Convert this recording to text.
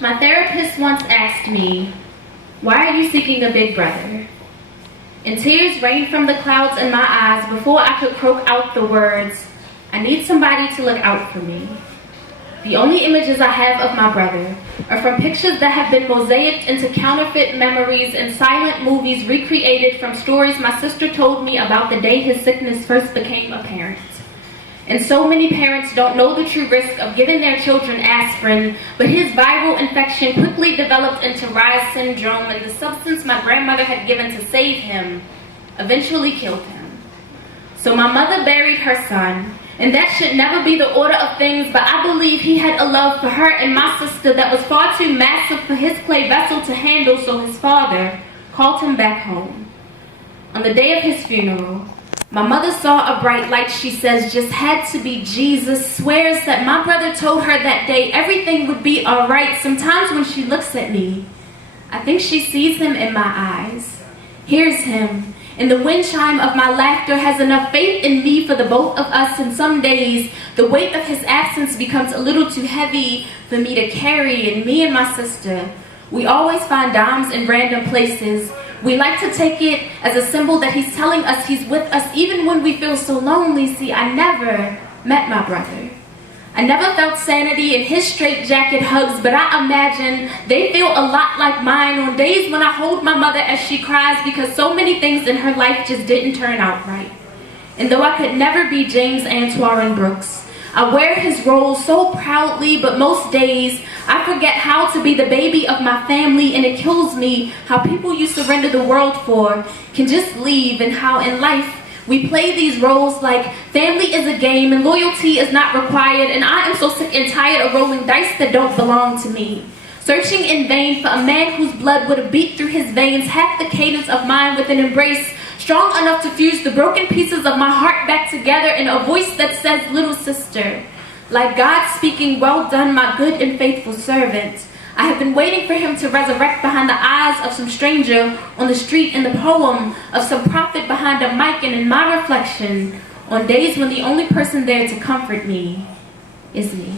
My therapist once asked me, "Why are you seeking a big brother?" And tears rained from the clouds in my eyes before I could croak out the words, "I need somebody to look out for me." The only images I have of my brother are from pictures that have been mosaicked into counterfeit memories and silent movies recreated from stories my sister told me about the day his sickness first became apparent. And so many parents don't know the true risk of giving their children aspirin, but his viral infection quickly developed into Reye's syndrome, and the substance my grandmother had given to save him eventually killed him. So my mother buried her son, and that should never be the order of things, but I believe he had a love for her and my sister that was far too massive for his clay vessel to handle, so his father called him back home. On the day of his funeral, my mother saw a bright light, she says, just had to be Jesus, swears that my brother told her that day everything would be all right. Sometimes when she looks at me, I think she sees him in my eyes, hears him, and the wind chime of my laughter has enough faith in me for the both of us, and some days the weight of his absence becomes a little too heavy for me to carry, and me and my sister, we always find dimes in random places. We like to take it as a symbol that he's telling us he's with us even when we feel so lonely. See, I never met my brother. I never felt sanity in his straitjacket hugs, but I imagine they feel a lot like mine on days when I hold my mother as she cries because so many things in her life just didn't turn out right. And though I could never be James Antoine Brooks, I wear his role so proudly, but most days I forget how to be the baby of my family, and it kills me how people you surrender the world for can just leave, and how in life we play these roles like family is a game and loyalty is not required, and I am so sick and tired of rolling dice that don't belong to me. Searching in vain for a man whose blood would have beat through his veins half the cadence of mine with an embrace strong enough to fuse the broken pieces of my heart back together in a voice that says, "Little sister." Like God speaking, "Well done, my good and faithful servant." I have been waiting for him to resurrect behind the eyes of some stranger on the street, in the poem of some prophet behind a mic, and in my reflection on days when the only person there to comfort me is me.